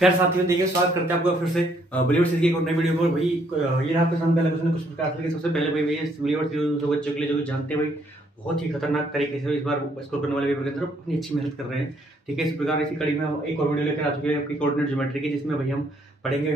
प्यार साथियों, देखिए स्वागत करते हैं आपको फिर से बॉलीवुड सीरीज की एक और नई वीडियो पर। भाई ये आपके सामने पहले क्वेश्चन कुछ प्रकार से सबसे पहले भाई ये बॉलीवुड सीरीज जो बच्चों के लिए जो जानते हैं भाई बहुत ही खतरनाक तरीके से इस बार स्कोर करने वाले पेपर के अंदर अपनी अच्छी मेहनत कर रहे हैं। ठीक है, इस प्रकार इसी कड़ी में हम एक और वीडियो लेकर आ चुके हैं आपकी कोऑर्डिनेट ज्योमेट्री की, जिसमें भाई हम पढ़ेंगे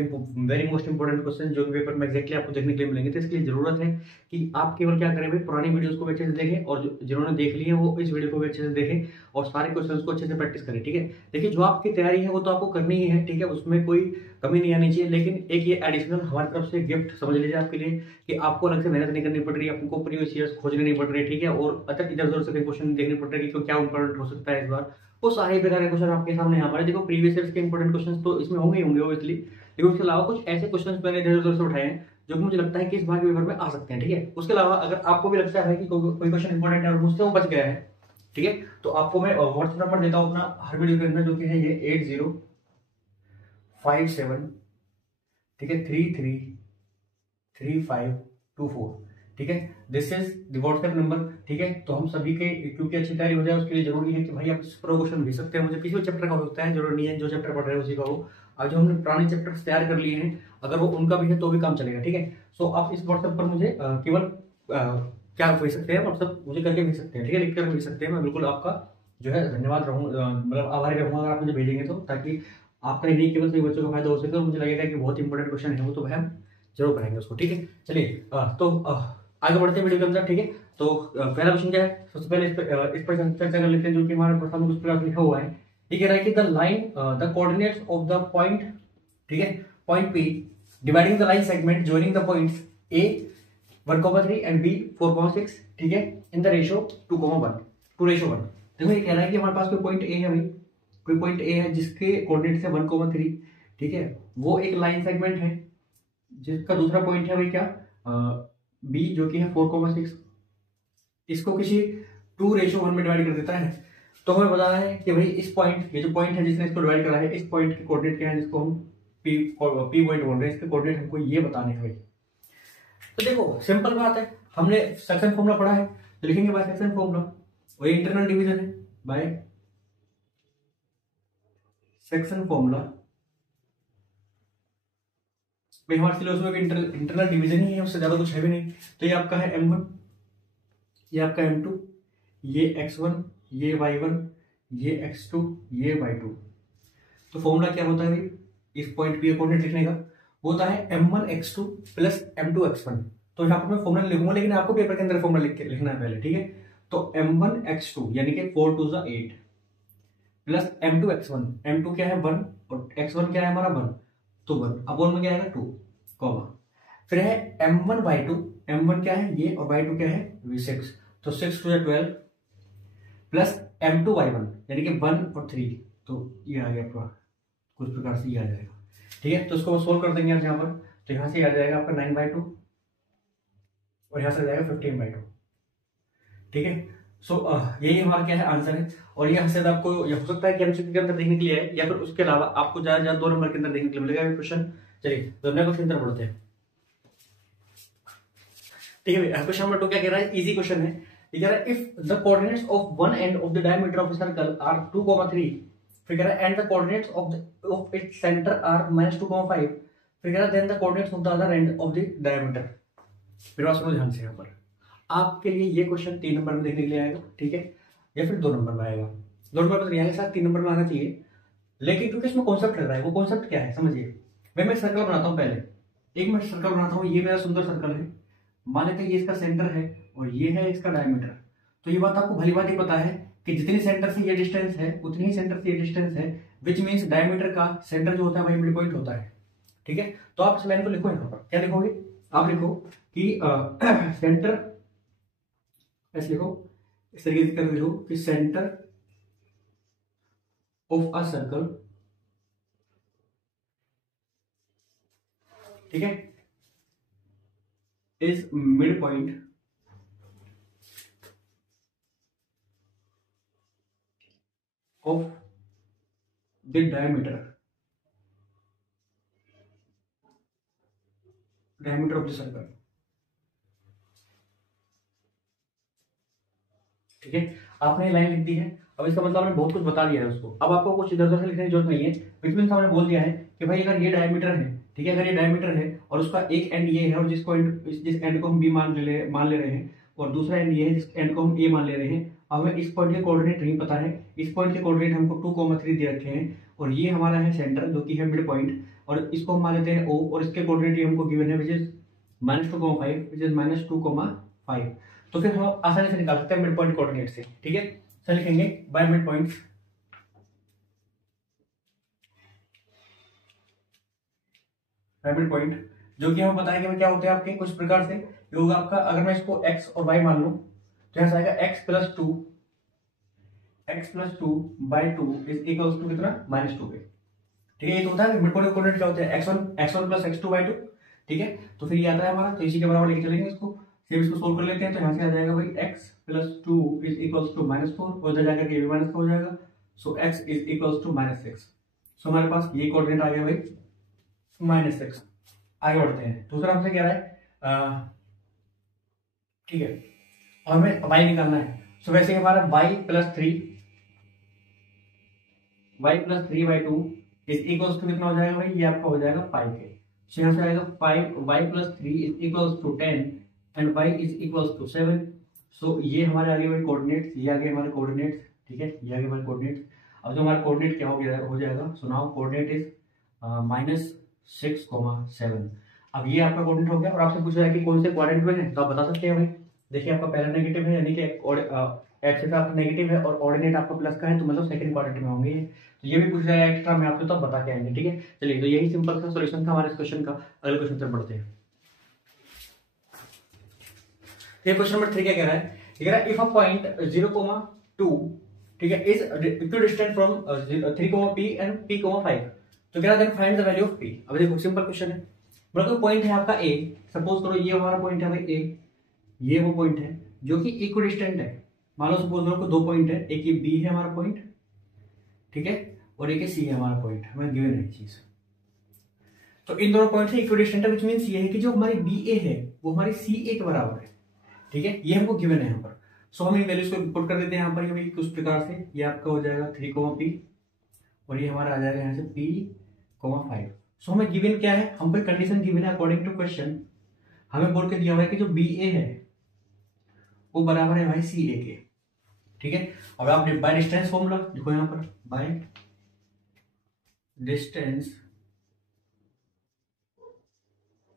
वेरी मोस्ट इंपोर्टेंट क्वेश्चन जो पेपर में एक्जैक्टली आपको देखने के लिए मिलेंगे। तो इसके लिए जरूरत है कि आप केवल क्या करें भाई, पुरानी वीडियोस को भी अच्छे से देखें और जिन्होंने देख ली है वो इस वीडियो को भी अच्छे से देखें और सारे क्वेश्चंस को अच्छे से प्रैक्टिस करें। ठीक है, देखिए जो आपकी तैयारी है वो तो आपको करनी ही है, ठीक है, उसमें कोई कमी नहीं आनी चाहिए, लेकिन एक ये एडिशनल हमारी तरफ से गिफ्ट समझ लीजिए आपके लिए कि आपको अलग से मेहनत नहीं करनी पड़ रही है, आपको प्रीवियस ईयर्स खोजने नहीं पड़ रही है। ठीक है, और अच्छा इधर उधर से क्वेश्चन देखने पड़ रहे हैं कि क्या इंपॉर्टेंट हो सकता है इस बार, वो सारे प्रकार के क्वेश्चन आपके सामने यहाँ पर है। देखो प्रीवियस ईयर्स के इंपॉर्टेंट क्वेश्चन तो इसमें होंगे ही होंगे ऑब्वियसली, लेकिन उसके अलावा कुछ ऐसे क्वेश्चन मैंने इधर उधर से उठाए हैं जो कि मुझे लगता है कि इस बार के पेपर में आ सकते हैं। ठीक है, उसके अलावा अगर आपको भी लगता है कि कोई क्वेश्चन इंपॉर्टेंट है और मुझसे वो बच गया है, ठीक है, तो आपको मैं व्हाट्सएप नंबर देता हूँ अपना हर वीडियो के अंदर, जो कि है ये 8057, ठीक है, 333524। ठीक है, this is the WhatsApp number. ठीक है, तो हम सभी के क्योंकि अच्छी तैयारी हो जाए उसके लिए जरूरी है कि भाई आप प्रो क्वेश्चन भेज सकते हैं मुझे, किसी भी चैप्टर का हो सकता है, जरूरी नहीं है जो चैप्टर पढ़ रहे हैं उसी का हो। आज जो हमने पुराने चैप्टर्स तैयार कर लिए हैं अगर वो उनका भी है तो भी काम चलेगा। ठीक है, सो आप इस व्हाट्सएप पर मुझे केवल क्या भेज सकते हैं, व्हाट्सएप मुझे करके भेज सकते हैं। ठीक है, लिख कर भेज सकते हैं, मैं बिल्कुल आपका जो है धन्यवाद रहूंगा, मतलब आभारी रहूंगा अगर आप मुझे भेजेंगे तो, ताकि आपका नहीं केवल सभी बच्चों का फायदा हो सके और मुझे लगेगा कि बहुत इंपॉर्टेंट क्वेश्चन है वो तो भाई हम जरूर करेंगे उसको। ठीक है, चलिए तो आगे बढ़ते हैं वीडियो के अंदर। ठीक है, तो पहला क्वेश्चन क्या है, सबसे पहले इस पर चर्चा कर लेते हैं, जो कि हमारे सामने कुछ प्रकार लिखा हुआ है। ये कह रहा है कि the line the coordinates of the point, ठीक है, point P dividing the line segment joining the points A 1,3 and B 4,6, ठीक है, इन द रेशियो 2,1 2:1। देखो ये कह रहा है कि हमारे पास कोई पॉइंट ए है भाई, कोई पॉइंट ए है जिसके कोऑर्डिनेट्स है 1,3, ठीक है, वो एक लाइन सेगमेंट है जिसका दूसरा पॉइंट है भाई क्या बी जो कि है 4,6, इसको किसी 2:1 में डिवाइड कर देता है। तो हमें बताना है कि भाई इस पॉइंट, ये जो पॉइंट है जिसने इसको डिवाइड करा है, इस पॉइंट के कोऑर्डिनेट क्या है जिसको हम पी पॉइंट बोल रहे हैं, इसके कोऑर्डिनेट हमको ये बताने हैं भाई। तो देखो सिंपल बात है, हमने सेक्शन फॉर्मूला पढ़ा है तो लिखेंगे बाय सेक्शन फॉर्मूला, वही इंटरनल डिवीजन है बाय सेक्शन फॉर्मूला। भाई हमारे सिलेबस में भी इंटरनल डिवीजन ही है, उससे ज्यादा कुछ है भी नहीं। तो ये आपका है M1, ये आपका M2, ये X1, ये Y1, ये X2, ये Y2। तो फॉर्मूला क्या होता है भाई इस पॉइंट पे कोऑर्डिनेट लिखने का, वो होता है M1X2 प्लस M2X1। तो यहाँ पर मैं फॉर्मूला लिखूंगा, लेकिन आपको पेपर के अंदर फॉर्मूला लिख के लिखना है पहले। ठीक है, तो M1X2 यानी कि 4 2 8 प्लस M2X1, M2 क्या है 1 और X1 क्या है हमारा 1, तो 1 अब 1 में क्या आएगा 2 कॉमा, फिर है M1Y2, M1 क्या है ये और Y2 क्या है V6, तो 6 2 12 प्लस M2Y1 यानी कि 1 और 3, तो ये आ गया आपका कुछ प्रकार से ये आ जाएगा। ठीक है, तो इसको सोल्व कर देंगे यहाँ पर, तो यहाँ से आ जाएगा आपका 9/2 और यहाँ से आ जाएगा 15/2। ठीक है, सो यही हमारा क्या है आंसर है, और ये आंसर आपको ये हो सकता है कि एमसीक्यू के अंदर देखने के लिए है, या फिर उसके अलावा आपको ज्यादा ज्यादा 2 नंबर के अंदर देखने के लिए मिलेगा क्वेश्चन। चलिए तो नए क्वेश्चन की तरफ बढ़ते हैं। ठीक है, क्वेश्चन नंबर 2 क्या कह रहा है, इजी क्वेश्चन है। ये कह रहा है if the coordinates of one end of the diameter of a circle are 2,3, फिर कह रहा है and the coordinates of its centre are -2,5, फिर कह रहा है then the coordinates of the other end of the diameter. फिर बात सुनो ध्यान से, यहाँ पर आपके लिए ये क्वेश्चन 3 नंबर में देखने के लिए आएगा, ठीक है, या फिर 2 नंबर में आएगा। 2 नंबर में तो नहीं आएगा, साथ 3 नंबर में आना चाहिए, लेकिन क्योंकि इसमें कॉन्सेप्ट लग रहा है, वो कॉन्सेप्ट क्या है समझिए। मैं सर्कल बनाता हूँ, पहले एक मैं सर्कल बनाता हूँ, ये मेरा सुंदर सर्कल है, मान लेते हैं ये इसका सेंटर है और ये है इसका डायमीटर। तो ये बात आपको भली बात ही पता है कि जितनी सेंटर से ये डिस्टेंस है उतनी ही सेंटर से ये डिस्टेंस है, विच मीन्स डायमीटर का सेंटर जो होता है वही मिड पॉइंट होता है। ठीक है, तो आप इस लाइन को लिखो, यहाँ पर क्या लिखोगे, आप लिखो कि सेंटर, ऐसे लिखो, इस तरीके से कर लिखो कि सेंटर ऑफ अ सर्कल, ठीक है, is mid point of the diameter of the circle. ठीक है, आपने लाइन लिख दी है, अब इसका मतलब हमने बहुत कुछ बता दिया है उसको, अब आपको कुछ इधर उधर से लिखने की जरूरत नहीं है। विच मीन्स हमने बोल दिया है कि भाई अगर ये डायमीटर है, ठीक है, अगर ये डायमीटर है और उसका एक एंड ये है और जिस एंड को हम बी मान ले रहे हैं और दूसरा एंड ये है जिस एंड को हम ए मान ले रहे हैं। अब हमें इस पॉइंट के कोऑर्डिनेट नहीं पता है, इस पॉइंट के कोऑर्डिनेट हमको 2,3 दे रखे हैं और ये हमारा है सेंटर जो कि है मिड पॉइंट, और इसको हम मान लेते हैं ओ, और इसके कोऑर्डिनेट ये हमको गिवन है विच इज -2,5 विच इज -2,5। तो फिर हम आसानी से निकाल सकते हैं मिड पॉइंट कोऑर्डिनेट से, ठीक है। सर लिखेंगे by mid point, mid point जो कि हमें पता है कि क्या होते हैं आपके कुछ प्रकार से ये होगा आपका। अगर मैं इसको x और y मान लूं तो यहाँ से आएगा x plus two by two is equals to कितना -2 पे, ठीक है। ये तो होता है मिड पॉइंट कोऑर्डिनेट क्या होते हैं x1 प्लस x2 बाई 2, ठीक है। तो फिर ये आता है हमारा, तो इसी के बराबर लेके चलेंगे इसको, फिर इसको सोल्व कर लेते हैं। तो यहाँ से आ जाएगा भाई x plus 2 is equals to -4 और इधर जाकर के भी माइनस का हो जाएगा, सो x इज इक्वल्स टू -6। सो हमारे पास ये कोऑर्डिनेट आ गया भाई -6। आगे बढ़ते हैं, दूसरा हमसे कह रहा है ठीक है, और हमें y निकालना है। सो वैसे हमारा y plus 3 by 2 is equals to कितना हो जाएगा भाई, ये आपका हो जाएगा 5 के। सो यहाँ से आएगा 5 y plus 3 is equals to 10 and y is equals to 7। So ये हमारे आगे भाई कोऑर्डिनेट्स, ये आगे हमारे कोऑर्डिनेट्स, ठीक है, ये आगे हमारे कोऑर्डिनेट्स। अब जो हमारा कोऑर्डिनेट क्या हो जाएगा, सो नाउ कोऑर्डिनेट इज -6,7। अब ये आपका कोऑर्डिनेट हो गया और आपसे पूछ रहा है कि कौन से क्वाड्रेंट में है, तो आप बता सकते हैं भाई। देखिए आपका पहला नेगेटिव है यानी कि एक्सिस आपका नेगेटिव है और ऑर्डिनेट आपका प्लस का है, तो मतलब सेकंड क्वाड्रेंट में होंगे ये। तो ये भी पूछ रहा है एक्स्ट्रा, मैं आपको तब बता के आएंगे, ठीक है। चलिए, तो यही सिंपल सा सॉल्यूशन था हमारे इस क्वेश्चन का। अगले क्वेश्चन पर बढ़ते हैं। ये क्वेश्चन नंबर 3 क्या कह रहा है, कह रहा है इफ अ पॉइंट 0,2, ठीक है, is equidistant from 3, and P, 5, तो कह रहा है then find the value of P। अब देखो सिंपल क्वेश्चन है, मतलब पॉइंट है आपका A, सपोज करो ये हमारा पॉइंट है भाई A, ये वो पॉइंट है जो कि इक्विडिस्टेंट है। मान लो सपोज करो दो पॉइंट है, एक ये B है हमारा पॉइंट, ठीक है, और एक C है हमारा पॉइंट, हमें गिवन है चीज। तो इन दोनों पॉइंट से इक्विडिस्टेंट है, व्हिच मींस ये है कि जो हमारी BA है वो हमारी CA के बराबर है, ठीक है, ये हमको गिवन है यहाँ पर। सो हम इन वैल्यूज को पुट कर देते हैं यहाँ पर, ये कुछ प्रकार से ये आपका हो जाएगा 3, P और ये हमारा आ जाएगा यहाँ से P, 5। सो हमें गिवन क्या है, हम पे कंडीशन गिवन है अकॉर्डिंग टू क्वेश्चन, हमें बोल के दिया हुआ है कि जो BA है वो बराबर है भाई CA के, ठीक है। अब आप बाय डिस्टेंस फॉर्मूला देखो यहाँ पर, बाय डिस्टेंस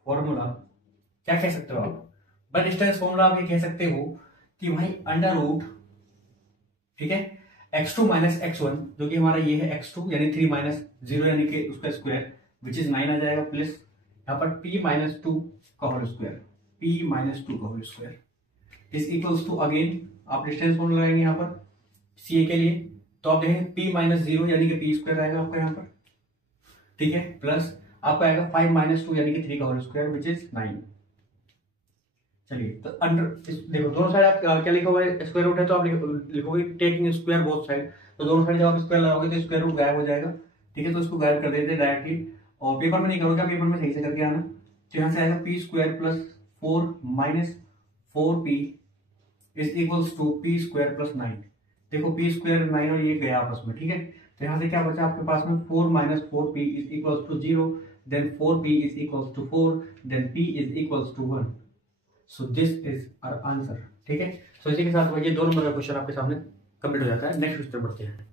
फॉर्मूला क्या कह सकते हो आप, बाय डिस्टेंस फॉर्मूला आप ये कह सकते हो कि भाई अंडर रूट, ठीक है, x2 माइनस x1 जो कि हमारा ये है x2 यानी 3 माइनस 0 यानी कि उसका स्क्वायर विच इज 9 आ जाएगा, प्लस यहाँ पर p माइनस 2 का होल स्क्वायर, p माइनस 2 का whole square is equals to, again आप डिस्टेंस फॉर्मूला लगाएंगे यहाँ पर CA के लिए, तो आप देखेंगे p माइनस 0 यानी कि p स्क्वायर आएगा आपका यहाँ पर, ठीक है, प्लस आपका आएगा 5 माइनस 2 यानी कि 3 का होल स्क्वायर विच इज 9। चलिए, तो अंडर देखो दोनों साइड आप क्या लिखोगे, स्क्वायर रूट है तो आप लिखोगे टेकिंग स्क्वायर बोथ साइड, तो दोनों साइड जब आप स्क्वायर लगाओगे तो स्क्वायर रूट गायब हो जाएगा, ठीक है। तो इसको गायब कर देते हैं डायरेक्टली, और पेपर में नहीं करोगे, पेपर में सही से करके आना। तो यहाँ से आएगा p square plus 4 minus 4p is equals to p square plus 9। देखो p स्क्वायर 9 और ये गया आपस में, ठीक है। तो यहाँ से क्या बचा आपके पास में 4 minus 4p is equals to 0, then 4p is equals to 4, then p is equals to 1। So this is our answer, ठीक है। सो इसी के साथ ये 2 नंबर का क्वेश्चन आपके सामने कंप्लीट हो जाता है। नेक्स्ट क्वेश्चन बढ़ते हैं।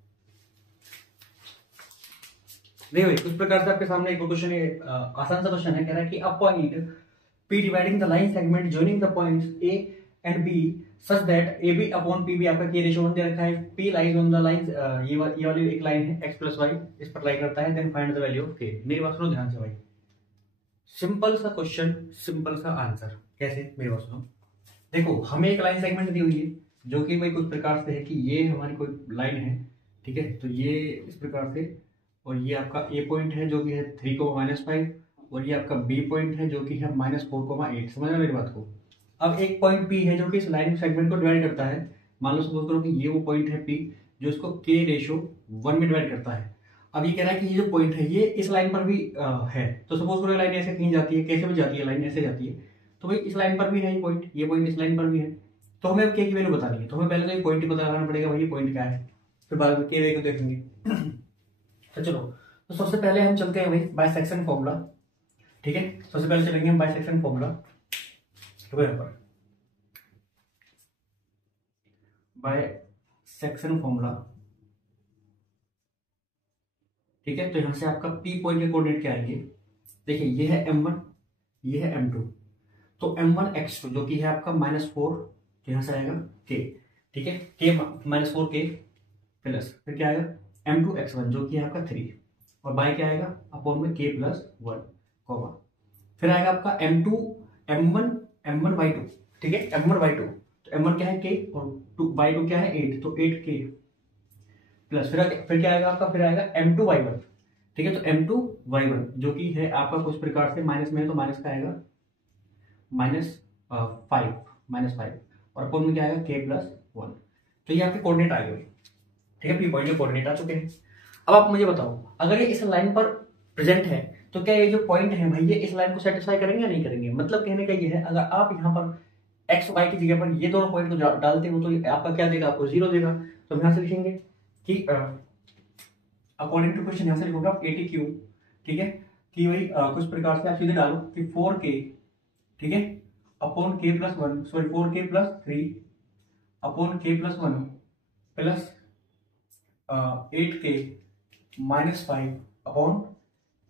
देखो कुछ प्रकार से आपके सामने एक क्वेश्चन है, आसान सा क्वेश्चन है, कह रहा है कि a point P dividing the line segment joining the points A and B such that AB upon PB आपका के रेशियो 1 दे रखा है, P lies on the lines, ये वाली एक लाइन है x प्लस y, इस पर लाई करता है, then find the value of k। मेरी बात सुनो ध्यान से भाई, सिंपल सा क्वेश्चन सिंपल सा आंसर, कैसे, मेरी बात सुनो। देखो हमें एक लाइन सेगमेंट दी हुई है जो कि भाई कुछ प्रकार से है कि ये हमारी कोई लाइन है, ठीक है, तो ये इस प्रकार से, और ये आपका A पॉइंट है जो कि है 3,-5 और ये आपका B पॉइंट है जो कि है -4,8। समझना मेरी बात को। अब एक पॉइंट P है जो कि इस लाइन सेगमेंट को डिवाइड करता है, मान लो सपोज करो कि ये वो पॉइंट है P जो इसको K रेशो 1 में डिवाइड करता है। अब ये कह रहा है कि ये जो पॉइंट है ये इस लाइन पर भी है, तो सपोज करो लाइन ऐसे कहीं जाती है, कैसे भी जाती है लाइन, ऐसे जाती है, तो भाई इस लाइन पर भी है ये पॉइंट इस लाइन पर भी है, तो हमें K की वैल्यू बतानी है, तो हमें पहले तो ये पॉइंट ही पता लगाना पड़ेगा भाई ये पॉइंट क्या है। फिर बाद में के को देखेंगे। तो चलो, तो सबसे पहले हम चलते हैं भाई बाइसेक्शन फॉर्मूला। ठीक है, सबसे पहले चलेंगे हम बाइसेक्शन फॉर्मूला। तो यहाँ पर बाइसेक्शन फॉर्मूला, ठीक है। तो यहां से आपका पी पॉइंट के कोऑर्डिनेट क्या आएंगे, देखिए ये है m1, ये है m2। तो m1 x2 जो कि है आपका -4, तो यहां से आएगा k, ठीक है, k -4k प्लस फिर क्या आएगा m2 x1 जो कि है आपका 3, और बाय क्या आएगा अपॉन में k + 1, कॉमा फिर आएगा आपका m1 by 2, ठीक है, m1 by 2। तो m1 क्या है k और 2 by 2 क्या है 8, तो 8k प्लस फिर क्या आएगा आपका, फिर आएगा m2 by 1, ठीक है। तो m2 by 1 जो कि है आपका कुछ प्रकार से माइनस में है, तो माइनस का आएगा -5 और अपॉन में क्या आएगा k + 1। तो ये आपके कोऑर्डिनेट आ गए, ठीक है, पी पॉइंट के कोऑर्डिनेट आ चुके हैं। अब आप मुझे बताओ, अगर ये इस लाइन पर प्रेजेंट है तो क्या ये जो पॉइंट है भाई ये इस लाइन को सेटिस्फाई करेंगे या नहीं करेंगे। मतलब कहने का ये है, अगर आप यहाँ पर एक्स वाई की जगह पर ये दोनों पॉइंट को डालते हो तो आपका क्या देगा, आपको 0 देगा। तो हम यहाँ से लिखेंगे कि अकॉर्डिंग टू क्वेश्चन, यहाँ से लिखोगे आप 80 ठीक है, कि भाई कुछ प्रकार से आप सीधे डालो कि 4k, ठीक है, upon k + 1, sorry 4k + 3 upon k + 1 plus 8k - 5 upon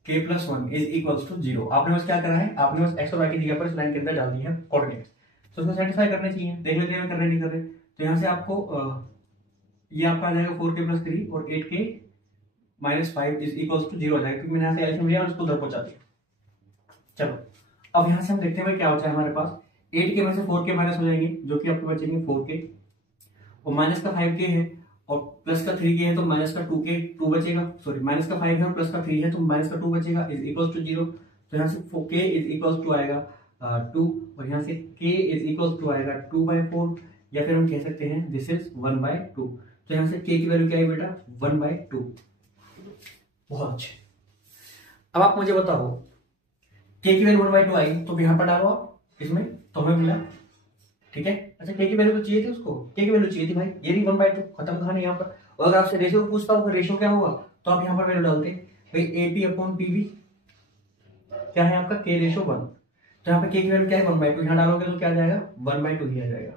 k + 1 is equals to 0। आपने बस क्या करा है, आपने बस x और y की जगह पर इस लाइन के अंदर डाल दी है कोऑर्डिनेट्स। तो उसमें सेटिस्फाई करने चाहिए, देख लेते हैं कर रहे नहीं कर रहे। तो यहाँ से आपको ये आपका आ जाएगा 4k + 3 और 8k - 5 इज इक्वल्स टू 0 आ जाएगा, क्योंकि मैंने यहाँ से एलसीएम लिया और उसको उधर पहुंचा दिया। चलो अब यहाँ से हम देखते हैं भाई क्या होता है हमारे पास, 8k में से 4k माइनस हो जाएंगे जो कि आपके बचेंगे 4k, और माइनस का 5k है और प्लस का 3k है, तो माइनस का 2 बचेगा, सॉरी माइनस का 5 है और प्लस का 3 है तो माइनस का 2 बचेगा, इज इक्वल्स टू 0। तो यहाँ से k इज इक्वल्स टू आएगा 2 और यहाँ से k इज इक्वल्स टू आएगा 2/4, या फिर हम कह सकते हैं दिस इज 1/2। तो यहाँ से k की वैल्यू क्या है बेटा 1/2। बहुत अच्छे। अब आप मुझे बताओ k की वैल्यू 1/2 आई तो यहाँ पर डालो आप इसमें, तो हमें मिला, ठीक है। अच्छा k की वैल्यू तो चाहिए थी उसको, k की वैल्यू चाहिए थी भाई, ये रही 1/2, खत्म कहानी यहाँ पर। और अगर आपसे रेशियो पूछता हूँ रेशियो क्या होगा, तो आप यहाँ पर वैल्यू डालते भाई AP/PB क्या है आपका k/1। तो यहाँ पे k की वैल्यू क्या है 1/2, यहाँ डालोगे तो क्या आ जाएगा 1/2 ही आ जाएगा,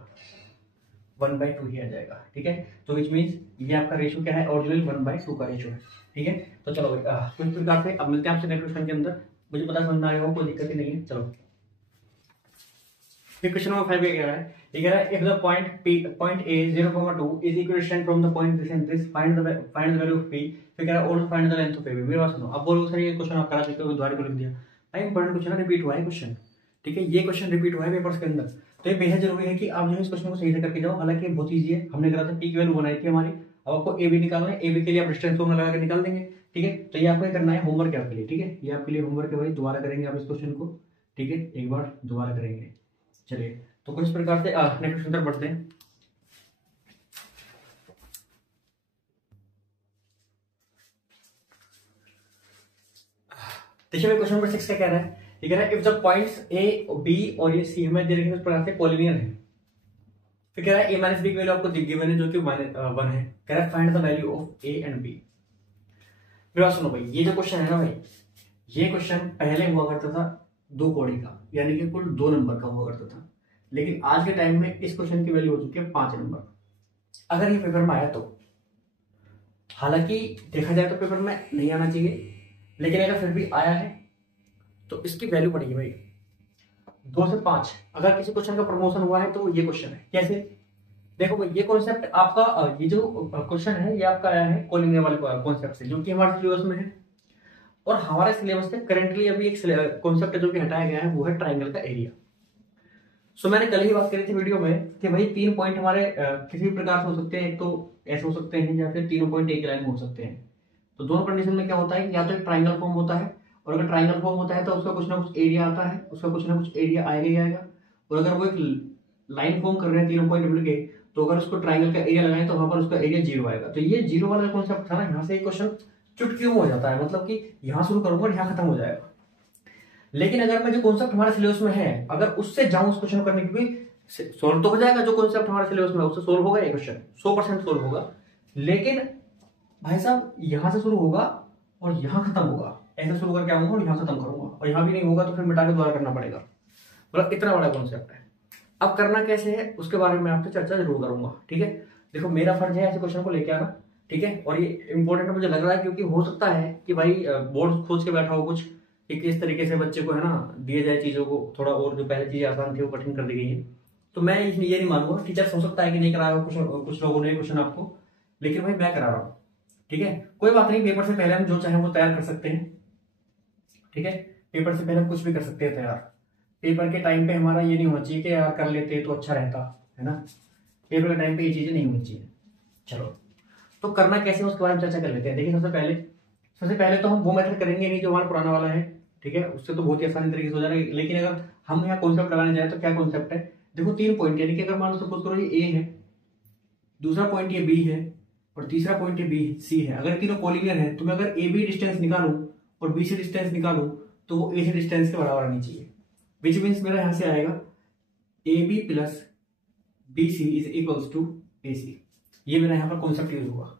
1/2 ही आ जाएगा, ठीक है। तो विच मीन्स ये आपका रेशियो क्या है, ओरिजिनल 1/2 का रेशियो है, ठीक है। तो चलो भाई कुछ प्रकार से अब मिलते हैं आपसे नेक्स्ट क्वेश्चन के अंदर, मुझे पता समझ में आएगा, कोई दिक्कत ही नहीं है। चलो क्वेश्चन नंबर 5 कह रहा है, ये कह रहा है if the point A 0,2 is equation from the point this and this find the value of P, फिर कह रहा है also find the length of AB। मेरे पास सुनो, अब बोलो सर ये क्वेश्चन आप करा चुके हो, दोबारा को लिख दिया भाई, इंपॉर्टेंट क्वेश्चन है, रिपीट हुआ है क्वेश्चन, ठीक है, ये क्वेश्चन रिपीट हुआ है पेपर्स के अंदर। तो ये बेहद जरूरी है कि आप जो है इस क्वेश्चन को सही से करके जाओ। हालांकि बहुत ईजी है, हमने करा था P की वैल्यू बनाई थी हमारी, अब आपको AB निकालना है, AB के लिए आप डिस्टेंस फॉर्मूला लगा के निकाल देंगे, ठीक है। तो ये आपको करना है, होमवर्क है आपके लिए, ठीक है, ये आपके लिए होमवर्क है भाई, दोबारा करेंगे आप इस क्वेश्चन को, ठीक है, एक बार दोबारा करेंगे। चलिए तो कुछ प्रकार से नेक्स्ट क्वेश्चन तक बढ़ते हैं। देखिए क्वेश्चन नंबर 6 क्या कह रहा है, ये कह रहा है if the points A, B और ये C हमें दे रखे हैं इस प्रकार से पॉलिनियर है, फिर कह रहा है A - B की वैल्यू आपको गिवन है जो कि 1 है, कह रहा है find the value of A and B। मेरा सुनो भाई, ये जो क्वेश्चन है ना भाई, ये क्वेश्चन पहले हुआ करता था 2 कौड़ी का, यानी कि कुल 2 नंबर का हुआ करता था, लेकिन आज के टाइम में इस क्वेश्चन की वैल्यू हो चुकी है 5 नंबर। अगर ये पेपर में आया तो, हालांकि देखा जाए तो पेपर में नहीं आना चाहिए, लेकिन अगर फिर भी आया है तो इसकी वैल्यू पड़ेगी भाई 2 से 5। अगर किसी क्वेश्चन का प्रमोशन हुआ है तो ये क्वेश्चन है, कैसे देखो भाई, ये कॉन्सेप्ट आपका, ये जो क्वेश्चन है ये आपका आया है कॉलिनियर वाले कॉन्सेप्ट से, जो कि हमारे सिलेबस में है, और हमारे सिलेबस से करेंटली अभी एक कॉन्सेप्ट जो कि हटाया गया है वो है ट्राइंगल का एरिया। सो मैंने कल ही बात करी थी वीडियो में कि भाई 3 पॉइंट हमारे किसी भी प्रकार से हो सकते हैं, एक तो ऐसे हो सकते हैं या फिर 3 पॉइंट एक लाइन में हो सकते हैं। तो दोनों कंडीशन में क्या होता है, या तो एक ट्राइंगल फॉर्म होता है, और अगर ट्राइंगल फॉर्म होता है तो उसका कुछ ना कुछ एरिया आता है, उसका कुछ ना कुछ एरिया आएगा ही आएगा। और अगर वो एक लाइन फॉर्म कर रहे हैं 3 पॉइंट मिलके, तो अगर उसको ट्राइंगल का एरिया लगाएं तो वहां पर उसका एरिया 0 आएगा। तो ये 0 वाला कॉन्सेप्ट था ना, यहाँ से एक क्वेश्चन चुटकियों में हो जाता है, मतलब कि यहाँ शुरू करूंगा और यहाँ खत्म हो जाएगा। लेकिन अगर मैं जो कॉन्सेप्ट हमारे सिलेबस में है अगर उससे जाऊं उस क्वेश्चन करने की, सोल्व तो हो जाएगा, जो कॉन्सेप्ट हमारे सिलेबस में उससे सोल्व होगा ये क्वेश्चन 100% सोल्व होगा। लेकिन भाई साहब यहां से शुरू होगा और यहां खत्म होगा, ऐसे शुरू करके आऊंगा और यहां खत्म करूंगा, और यहां भी नहीं होगा तो फिर मिटा के दोबारा करना पड़ेगा। मतलब इतना बड़ा कॉन्सेप्ट है। अब करना कैसे है उसके बारे में आपसे चर्चा जरूर करूंगा, ठीक है। देखो मेरा फर्ज है ऐसे क्वेश्चन को लेके आना, ठीक है, और ये इंपॉर्टेंट मुझे लग रहा है क्योंकि हो सकता है कि भाई बोर्ड खोज के बैठा हो कुछ, एक इस तरीके से बच्चे को है ना दिए जाए चीजों को थोड़ा, और जो पहले चीजें आसान थी वो कठिन कर दी गई है। तो मैं ये नहीं मानूंगा, टीचर्स हो सकता है कि नहीं कराया हो कुछ लोगों ने क्वेश्चन आपको, लेकिन भाई मैं करा रहा हूँ, ठीक है। कोई बात नहीं, पेपर से पहले हम जो चाहे वो तैयार कर सकते हैं, ठीक है। पेपर से पहले हम कुछ भी कर सकते हैं तैयार। पेपर के टाइम पे हमारा ये नहीं होना चाहिए कि यार कर लेते तो अच्छा रहता, है ना। पेपर के टाइम पे ये चीजें नहीं होनी चाहिए। चलो, तो करना कैसे उसके बारे में चर्चा कर लेते हैं। देखिए सबसे पहले तो हम वो मेथड करेंगे नहीं जो हमारा पुराना वाला है, ठीक है, उससे तो बहुत ही आसानी तरीके से हो जाएगा। लेकिन अगर हम यहाँ कॉन्सेप्ट लगाने जाए तो क्या कॉन्सेप्ट है, देखो 3 पॉइंट, यानी कि अगर मान लो सपोज करो ये ए है, दूसरा पॉइंट ये बी है, और तीसरा पॉइंट ये बी सी है। अगर तीनों कोलिनियर है तो मैं अगर ए बी डिस्टेंस निकालूं और बी से डिस्टेंस निकालूं तो वो ए से डिस्टेंस के बराबर आनी चाहिए, विच मीन्स मेरा यहां से आएगा A B plus B C is equals to A C. ये मेरा यहाँ पर कॉन्सेप्ट यूज हुआ।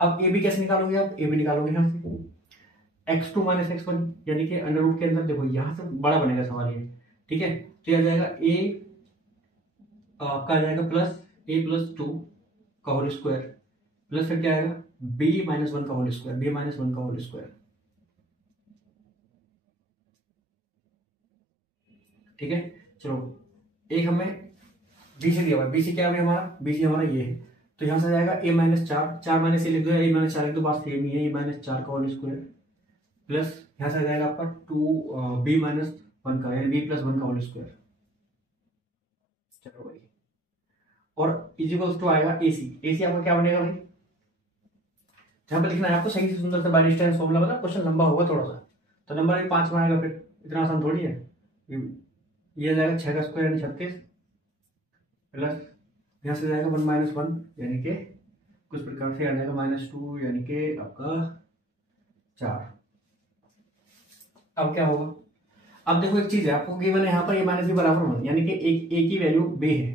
अब ए बी कैसे निकालोगे, आप ए बी निकालोगे यहाँ से x2 माइनस एक्स वन, यानी कि अंडर रूट के अंदर देखो यहां से बड़ा बनेगा सवाल ये, ठीक है। तो यह जाएगा ए आपका आ जाएगा प्लस ए प्लस 2 का होल स्क्वायर, प्लस फिर क्या आएगा बी माइनस 1 का होल स्क्वायर, बी माइनस 1 का होल स्क्वायर, ठीक है। चलो, एक हमें बी सी दिया हुआ है, बी सी क्या है हमारा, बी सी हमारा ये है, तो यहां से आ जाएगा ए माइनस 4, 4 माइनस ए लिख दो, ए माइनस 4 लिख दो, बात सेम ही है, ए माइनस 4 का होल स्क्वायर, प्लस यहां से आ जाएगा आपका 2 बी माइनस 1 का, यानी बी प्लस 1 का होल स्क्वायर। चलो भाई, और इजिकल्स टू आएगा एसी, एसी आपका क्या बनेगा भाई, जहां पर लिखना है आपको सही से सुंदर से बाय डिस्टेंस फॉर्मूला बता, क्वेश्चन लंबा होगा थोड़ा सा, तो नंबर भी 5 में आएगा, फिर इतना आसान थोड़ी है। ये जाएगा 6 का स्क्वायर यानी 36, प्लस यहाँ से जाएगा 1 माइनस 1 यानी कि कुछ प्रकार से आ जाएगा -2 यानी कि आपका 4। अब क्या होगा, अब देखो एक चीज है आपको गिवन है यहाँ पर, ये माइनस बी बराबर 1, यानी कि एक की वैल्यू बे है।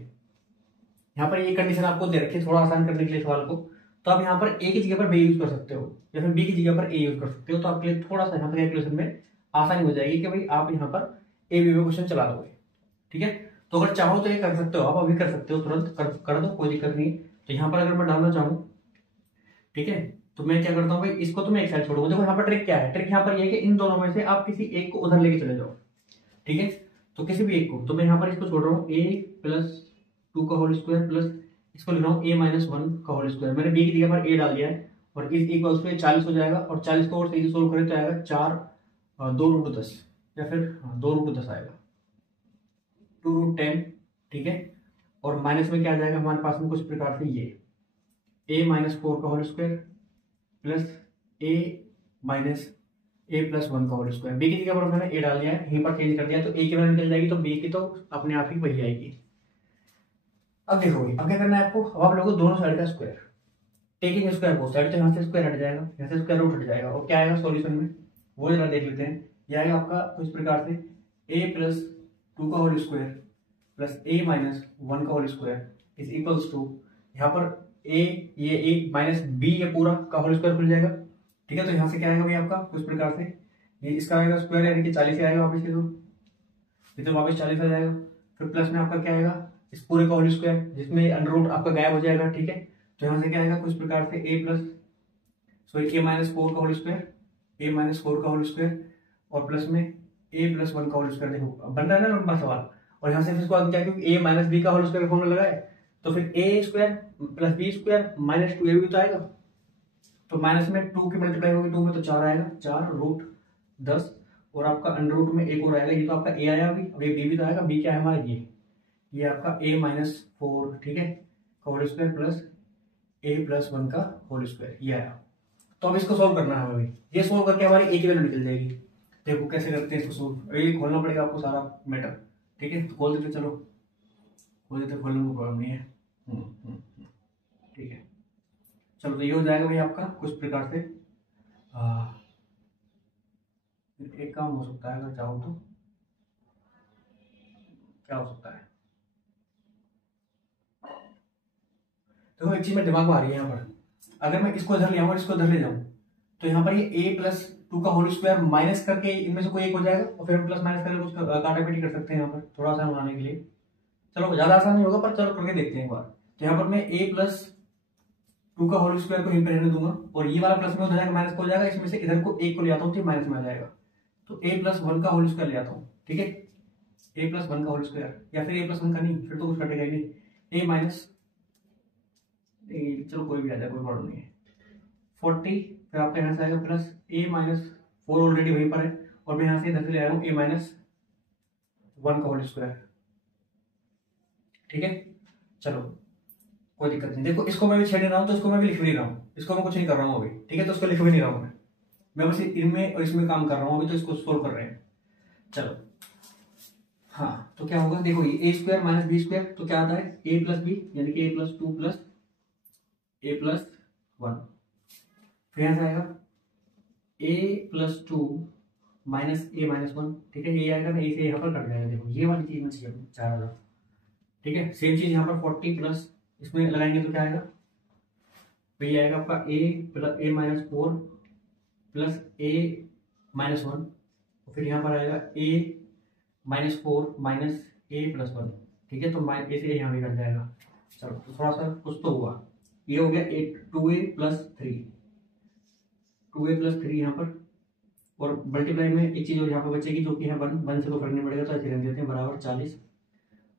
यहाँ पर ये कंडीशन आपको दे रखी है थोड़ा आसान करने के लिए सवाल को, तो आप यहाँ पर ए की जगह पर बे यूज कर सकते हो, या फिर बी की जगह पर ए यूज कर सकते हो, तो आपके लिए थोड़ा सा यहाँ पर कैलकुलेशन में आसानी हो जाएगी कि भाई आप यहाँ पर ए बी में क्वेश्चन चला दोगे, ठीक है। तो अगर चाहो तो ये कर सकते हो, आप अभी कर सकते हो, तुरंत कर दो, कोई दिक्कत नहीं है। तो यहाँ पर अगर मैं डालना चाहूँ, ठीक है, तो मैं क्या करता हूँ भाई, इसको तो मैं एक साइड छोड़ूंगा। देखो यहाँ पर ट्रिक क्या है, ट्रिक यहाँ पर ये है कि इन दोनों में से आप किसी एक को उधर लेके चले जाओ, ठीक है। तो किसी भी एक को, तो मैं यहाँ पर इसको छोड़ रहा हूँ ए प्लस 2 का होल स्क्वायर, प्लस इसको लिख रहा हूँ ए माइनस 1 का होल स्क्वायर, मैंने बी की जगह पर ए डाल दिया है, और इस इक्वल्स पे 40 हो जाएगा, और 40 को और सही से सोल्व करें तो आएगा 4 2 रूट 10, या फिर 2 रूट 10 आएगा, 2 रूट 10, ठीक है। और माइनस में क्या आ जाएगा हमारे पास में कुछ प्रकार से ये ए माइनस 4 का whole square, plus A minus A plus 1 का होल स्क्वायर, बी की जगह पर मैंने ए डाल दिया है, यहीं पर चेंज कर दिया, तो ए की वैल्यू निकल जाएगी, तो बी की तो अपने आप ही वही आएगी। अब देखो अब क्या करना है आपको, अब आप लोगों दोनों साइड का square, taking square both side, तो यहाँ से स्क्वायर हट जाएगा, यहाँ से स्क्वायर रूट हट जाएगा, और क्या आएगा सॉल्यूशन में वो जरा देख लेते हैं। यह आएगा आपका कुछ प्रकार से ए प्लस 2 का whole square plus A minus 1 का whole square is equals to, यहाँ पर ये ए माइनस बी ये पूरा का होल स्क्वायर खुल जाएगा, ठीक है। तो यहाँ से क्या आएगा भाई आपका कुछ प्रकार से ये इसका आएगा स्क्वायर, यानी कि 40 आएगा वापस, ये तो वापस 40 आ जाएगा, फिर प्लस में आपका क्या आएगा इस पूरे का होल स्क्वायर, जिसमें अंडर रूट आपका गायब हो जाएगा, ठीक है। तो यहाँ से क्या आएगा कुछ प्रकार से ए माइनस 4 का होल स्क्वायर, ए माइनस 4 का होल स्क्वायर, और प्लस में ए प्लस 1 का होल स्क्वायर, देखो बन रहा है ना लंबा सवाल। और यहाँ से फिर इसको क्या, क्योंकि ए माइनस बी का होल स्क्वायर फॉर्मूला लगा है, तो फिर A square plus B square minus 2 A भी तो आएगा, तो माइनस में 2 की मल्टीप्लाई होगी 2 में, तो 4 आएगा, 4 रूट 10, और आपका अंडर रूट में एक और आएगा, ये तो आपका ए आया अभी, अब ये बी भी तो आएगा, बी क्या है हमारा ये आपका ए माइनस 4, ठीक है, का होल स्क्वायर प्लस ए प्लस 1 का होल स्क्वायर, ये आया। तो अब इसको सोल्व करना है हमें, ये सोल्व करके हमारी एक ही वैल्यू निकल जाएगी। देखो कैसे करते हैं इसको सोल्व, ये खोलना पड़ेगा आपको सारा मैटर, ठीक है। तो खोल देते, चलो खोल देते, खोलने में प्रॉब्लम नहीं है, ठीक है। चलो तो ये हो जाएगा भाई आपका कुछ प्रकार से एक काम हो सकता है, अगर चाहो तो क्या हो सकता है, देखो एक चीज मेरे दिमाग में आ रही है यहाँ पर, अगर मैं इसको इधर ले आऊँ और इसको इधर ले जाऊँ तो यहाँ पर ये a प्लस 2 का होल स्क्वायर माइनस करके इनमें से कोई एक हो जाएगा और फिर हम प्लस माइनस करके कुछ काटापीटी कर सकते हैं यहाँ पर थोड़ा आसान बनाने के लिए। चलो ज्यादा आसान नहीं होगा पर चलो करके देखते हैं एक बार। तो यहाँ पर मैं a प्लस 2 का होल स्क्वायर को यहीं पर रहने दूंगा और ये वाला प्लस में हो जाएगा माइनस हो जाएगा, इसमें से इधर को एक को ले आता हूँ तो माइनस में आ जाएगा। तो a प्लस 1 का होल स्क्वायर ले आता हूँ, ठीक है, a प्लस 1 का होल स्क्वायर या फिर a प्लस 1 का नहीं, फिर तो कुछ कटेगा ही नहीं, a माइनस चलो कोई भी आ जाए कोई प्रॉब्लम नहीं है 40, फिर आपका यहाँ से आएगा प्लस a माइनस 4 ऑलरेडी वहीं पर है और मैं यहाँ से इधर से ले आया हूँ a माइनस 1 का होल स्क्वायर, ठीक है। चलो कोई दिक्कत नहीं, देखो इसको मैं भी छेड़ नहीं रहा हूँ तो इसको मैं भी लिख भी नहीं रहा हूँ, इसको मैं कुछ नहीं कर रहा हूँ अभी, ठीक है, तो इसको लिख भी नहीं रहा हूँ मैं बस इनमें और इसमें काम कर रहा हूँ अभी, तो इसको सोल्व कर रहे हैं। चलो हाँ, तो क्या होगा देखो ये a square minus B square तो क्या आता है a प्लस बी यानी कि a plus 2 plus a plus 1, फिर यहाँ से आएगा a plus 2 minus a minus 1, ठीक है, ये आएगा ना, a से यहाँ पर कट जाएगा, देखो ये वाली चीज में चाहिए 4000, ठीक है। सेम चीज यहाँ पर 40 प्लस इसमें लगाएंगे तो क्या आएगा, तो ये आएगा आपका a plus a minus 4 plus a minus 1, फिर यहाँ पर आएगा a minus 4 minus a plus 1, ठीक है, तो a से यहाँ भी कट जाएगा। चलो तो थोड़ा सा कुछ तो हुआ, ये हो गया 2a प्लस 3, 2a प्लस 3 यहाँ पर, और मल्टीप्लाई में एक चीज और यहाँ पर बचेगी जो कि है 1 से तो फर्क नहीं पड़ेगा, तो ऐसे रख देते हैं बराबर 40,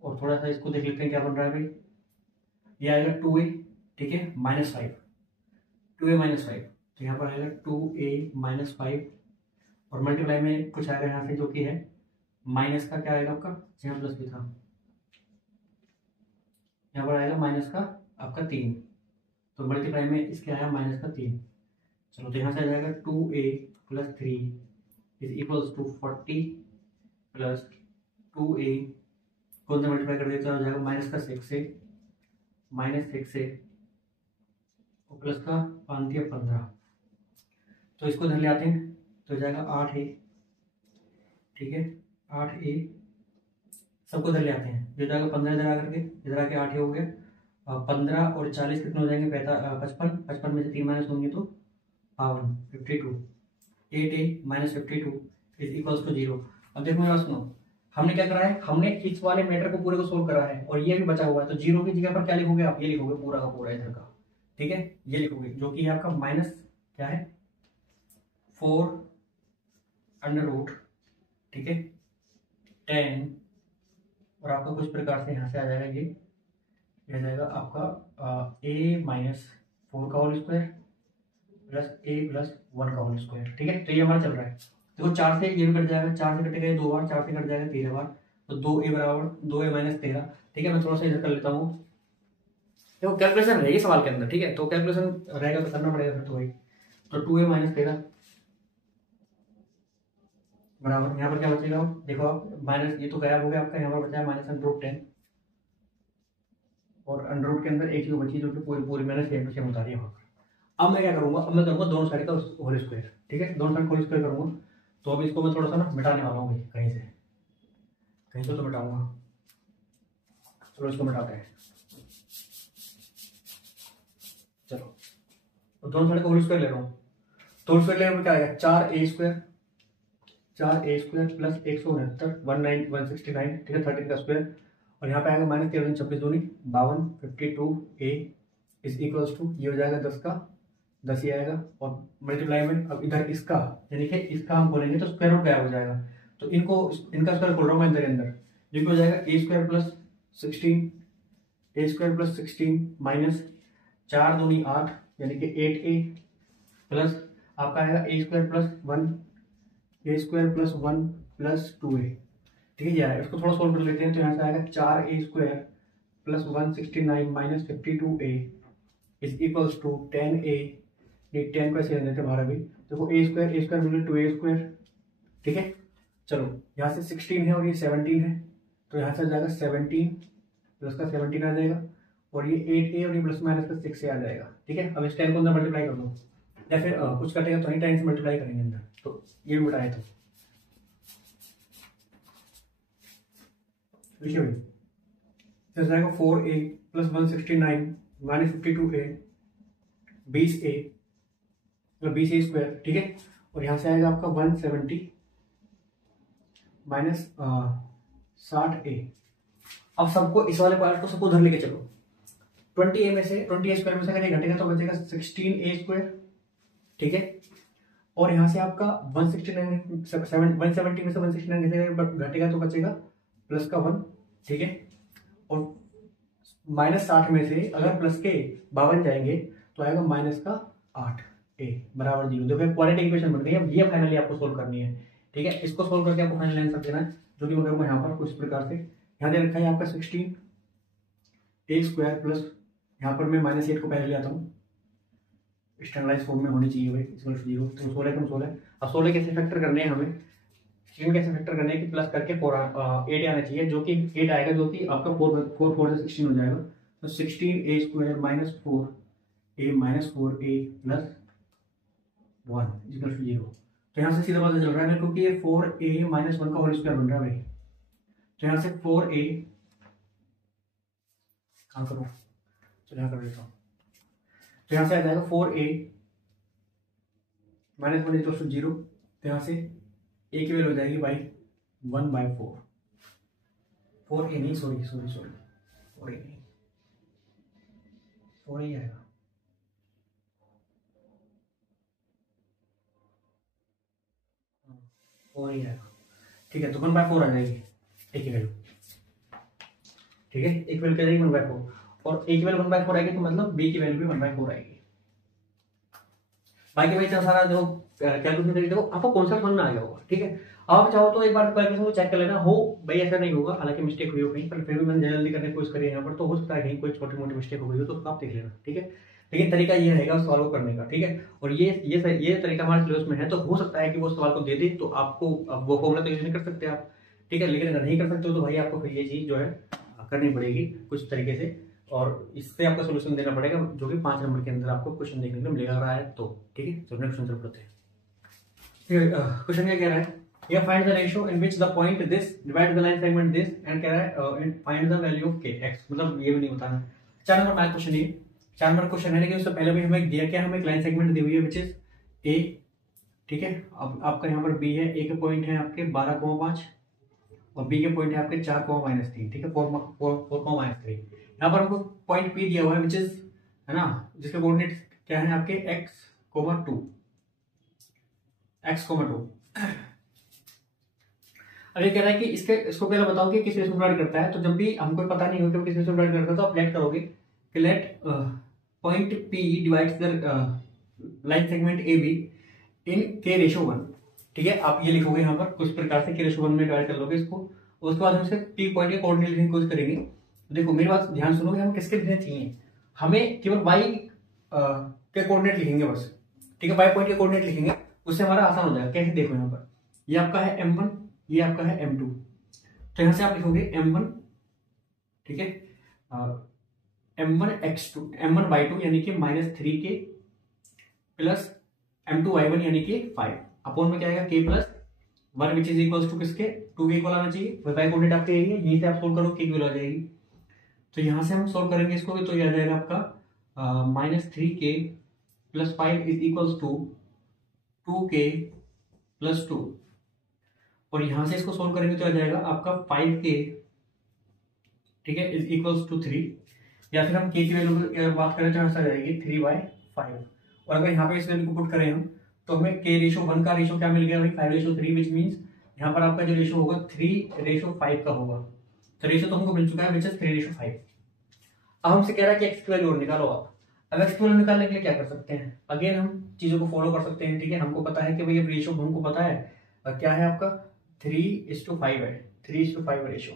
और थोड़ा सा इसको देख लेते हैं क्या बन रहा है भाई, ये आएगा 2a, ठीक है, माइनस 5, 2a माइनस 5, तो यहाँ पर आएगा 2a माइनस 5 और मल्टीप्लाई में कुछ आएगा यहाँ से जो कि है माइनस का क्या आएगा आपका, यहाँ प्लस भी था, यहाँ पर आएगा माइनस का आपका 3, तो मल्टीप्लाई में इसके आया माइनस का 3। चलो तो यहाँ से आ जाएगा 2a plus 3 is equals to 40 plus 2a, कौन सा मल्टीप्लाई कर देते हो जाएगा माइनस का 6 से, माइनस 6 से और प्लस का 5 दिया 15, तो इसको इधर ले आते हैं तो जाएगा 8a, ठीक है, 8a सबको इधर ले आते हैं, जो जाएगा 15 इधर आकर के इधर आके 8a हो गया, 15 और 40 कितने हो जाएंगे 55, 55 में से 3 माइनस होंगे तो 52, 8a minus 52 is equals to 0। अब देखो मेरा सुनो, हमने क्या करा है, हमने इस वाले मैटर को पूरे को सोल्व करा है और ये भी बचा हुआ है, तो 0 की जगह पर क्या लिखोगे आप, ये लिखोगे पूरा का पूरा इधर का, ठीक है, ये लिखोगे जो कि है आपका माइनस क्या है 4 अंडर रूट, ठीक है, 10 और आपका कुछ प्रकार से यहाँ से आ जाएगा ये आ जाएगा आपका a माइनस 4 का whole square plus a plus 1 का होल स्क्वायर, ठीक है, तो ये हमारा चल रहा है। देखो 4 से ये भी कट जाएगा, 4 से कटेगा 2 बार, 4 से कट जाएगा 13 बार, तो 2a बराबर 2a माइनस 13, ठीक है, मैं थोड़ा सा इधर कर लेता हूँ, देखो कैलकुलेशन रहेगी सवाल के अंदर, ठीक है, तो कैलकुलेशन रहेगा तो करना पड़ेगा फिर तो भाई, तो 2a माइनस 13 बराबर यहाँ पर क्या बचेगा, देखो आप माइनस ये तो गायब हो गया आपका, यहाँ पर बचा है माइनस अंडर रूट 10 और अंडर रूट के अंदर एक चीज बची जो कि पूरी पूरी मैंने सेम टू सेम उतारी है। अब मैं क्या करूंगा, अब मैं करूंगा दोनों साइड का होल स्क्वायर, ठीक है, दोनों साइड होल स्क्वायर करूंगा, तो अब इसको मैं थोड़ा सा ना मिटाने वाला हूँ भाई, कहीं से तो मिटाऊंगा, चलो इसको मिटाते हैं। चलो तो दोनों साइड का होल स्क्वायर ले रहा हूँ, तो होल स्क्वायर लेने में क्या आएगा 4a स्क्वायर प्लस 169 169, ठीक है, 13 का स्क्वायर, और यहाँ पे आएगा माइनस 13 26 दूनी 52 52a इज इक्वल्स टू ये हो जाएगा 10 का 10 ही आएगा, और मल्टीप्लाई में अब इधर इसका यानी कि इसका हम बोलेंगे तो स्क्वायर रूट गायब हो जाएगा, तो इनका स्क्वायर खोल रहा हूँ मैं अंदर अंदर, जो कि हो जाएगा a स्क्वायर प्लस 16 माइनस 4 दूनी 8 यानी कि 8a प्लस आपका आएगा a square plus 1 plus 2a, ठीक है, यार इसको थोड़ा सोल्व कर लेते हैं, तो यहाँ से आएगा 4a square plus 169 minus 52a is equals to 10a, ये 10 को ऐसे देते बाहर अभी, देखो a स्क्वायर मिले 2a स्क्वायर, ठीक है। चलो यहाँ से 16 है और ये 17 है, तो यहाँ से आ जाएगा 17 प्लस का 17 आ जाएगा, और ये 8a और ये प्लस माइनस का 6 से आ जाएगा, ठीक है। अब इस 10 को अंदर मल्टीप्लाई कर दो, या फिर कुछ कटेगा तो 10 से मल्टीप्लाई करेंगे अंदर, तो ये भी बताया तो लिखिए भाई, तो जाएगा 4a plus 169 minus 52a 20a मतलब 20a स्क्वायर, ठीक है। और यहाँ से आएगा आपका 170 माइनस 60a। अब सबको इस वाले पार्ट को सबको उधर लेके चलो। 20a में से 20a स्क्वायर में से अगर ये घटेगा तो बचेगा 16a स्क्वायर, ठीक है। और यहाँ से आपका 169 170 में से 169 घटेगा तो बचेगा प्लस का 1, ठीक है। और माइनस 60 में से अगर प्लस के 52 जाएंगे तो आएगा माइनस का 8a बराबर 0। देखो क्वाड्रेटिक इक्वेशन बन गई। अब ये फाइनली आपको सोल्व करनी है, ठीक है। इसको सोल्व करके आपको फाइनल आंसर देना है, जो कि मैं करूँगा यहाँ पर कुछ प्रकार से। यहाँ दे रखा है आपका 16a स्क्वायर प्लस, यहाँ पर मैं -8 को पहले ले आता हूँ, स्टैंडर्डाइज फॉर्म में होनी चाहिए भाई, इक्वल टू 0। तो 16 कम 16। अब 16 कैसे फैक्टर करने हैं हमें, 16 कैसे फैक्टर करने हैं कि प्लस करके 8 आना चाहिए, जो कि 8 आएगा, जो कि आपका 4 से 16 हो जाएगा। तो 16a square minus 4a minus 4a plus 1 equal to 0। तो यहाँ से सीधा पता चल रहा है क्योंकि ये 4a माइनस 1 का होल स्क्वायर बन रहा है भाई। तो यहाँ से 4a कहाँ करूँ, चलो यहाँ कर देता हूँ। तो यहाँ से आ जाएगा 4a माइनस 1 इक्वल टू 0। तो यहाँ से a की वैल्यू हो जाएगी भाई 1/4। 4a नहीं, सॉरी 4a नहीं, 4a आएगा। और ही आएगा, ठीक है। तो 1/4 आ जाएगी a की वैल्यू, ठीक है। एक वैल्यू क्या जाएगी 1/4, और a की वैल्यू 1/4 आएगी तो मतलब b की वैल्यू भी 1/4 आएगी। बाकी भाई सारा जो कैलकुलेशन करिए देखो आपको कॉन्सेप्ट समझ में आ गया होगा, ठीक है। आप चाहो तो एक बार कैलकुलेशन को चेक कर लेना हो भाई, ऐसा नहीं होगा, हालांकि मिस्टेक हुई हो कहीं पर, फिर भी मैंने जल्दी करने की कोशिश करी है यहाँ पर, तो हो सकता है कहीं कोई छोटी मोटी मिस्टेक हो गई हो तो उसको आप देख लेना, ठीक है। लेकिन तरीका ये रहेगा सवाल करने का, ठीक है। और ये तरीका हमारे सिलेबस में है, तो हो सकता है कि वो सवाल को दे दे तो आपको वो फॉर्मूला तो यूज नहीं कर सकते आप, ठीक है। लेकिन अगर नहीं कर सकते हो तो भाई आपको फिर ये चीज़ जो है करनी पड़ेगी कुछ तरीके से, और इससे आपका सोल्यूशन देना पड़ेगा, जो कि 5 नंबर के अंदर आपको क्वेश्चन देखने को मिलेगा रहा है तो, ठीक है। तो नेक्स्ट क्वेश्चन पढ़ते हैं। क्वेश्चन क्या कह रहा है, या find the ratio in which the point this divide the line segment this and कह रहा है find the value of kx, मतलब ये भी नहीं बताना। 4 नंबर मैथ क्वेश्चन, ये 4 नंबर क्वेश्चन है, लेकिन उससे पहले भी हमें दिया क्या, हमें एक लाइन सेगमेंट दी हुई है विच इज a, ठीक है। अब आपका यहाँ पर b है, a के पॉइंट है आपके 12,5 और b के पॉइंट है आपके 4,-3, ठीक है, 4,-3। यहाँ पर हमको पॉइंट p दिया हुआ है विच इज, है ना, जिसके कोऑर्डिनेट क्या है आपके x,2 x,2। अब ये कह रहा है कि इसको पहले बताओ कि किस रेशो में डिवाइड करता है। तो जब भी हमको पता नहीं हो कि किस रेशो में डिवाइड करता है तो आप लेट करोगे कि let point p divides the line segment AB in k/1, ठीक है। आप ये लिखोगे यहाँ पर कुछ प्रकार से k/1 में डिवाइड कर लोगे इसको। उसके बाद हम इसके p पॉइंट के कोऑर्डिनेट लिखने की कोशिश करेंगे। देखो मेरी बात ध्यान सुनोगे, हम किसके लिखने चाहिए, हमें केवल y के कोऑर्डिनेट लिखेंगे बस, ठीक है। y पॉइंट के कोऑर्डिनेट लिखेंगे, उससे हमारा आसान हो जाएगा। कैसे, देखो यहाँ पर ये आपका है m1, ये आपका है m2। तो यहाँ से आप लिखोगे m1, ठीक है, m1x2 m1y2 यानी कि -3k प्लस m2y1 यानी कि 5 अपॉन में क्या आएगा k plus 1 which is equals to किसके 2 के इक्वल आना चाहिए। y कोऑर्डिनेट आपके एरिया, यहीं से आप सोल्व करो k की वैल्यू आ जाएगी। तो यहाँ से हम सोल्व करेंगे इसको, तो ये आ जाएगा आपका -3k plus 5 is equals to 2k plus 2, और यहां से इसको सोल्व करेंगे तो आ जाएगा आपका 5k, ठीक है, इज इक्वल्स टू 3। या फिर हम k की वैल्यू की बात करें तो यहाँ से आ जाएगी 3/5। और अगर यहाँ पे इस वैल्यू को पुट करें हम तो हमें k/1 का रेशो क्या मिल गया भाई 5/3, विच मीन्स यहाँ पर आपका जो रेशो होगा 3/5 का होगा। तो रेशो तो हमको मिल चुका है विच इज 3/5। अब हमसे कह रहा है कि x की वैल्यू निकालो आप। अब x की वैल्यू निकालने के लिए क्या कर सकते हैं, अगेन हम चीजों को फॉलो कर सकते हैं, ठीक है। हमको पता है कि भाई रेशो हमको पता है क्या है आपका 3:5 है, 3:5 रेशो।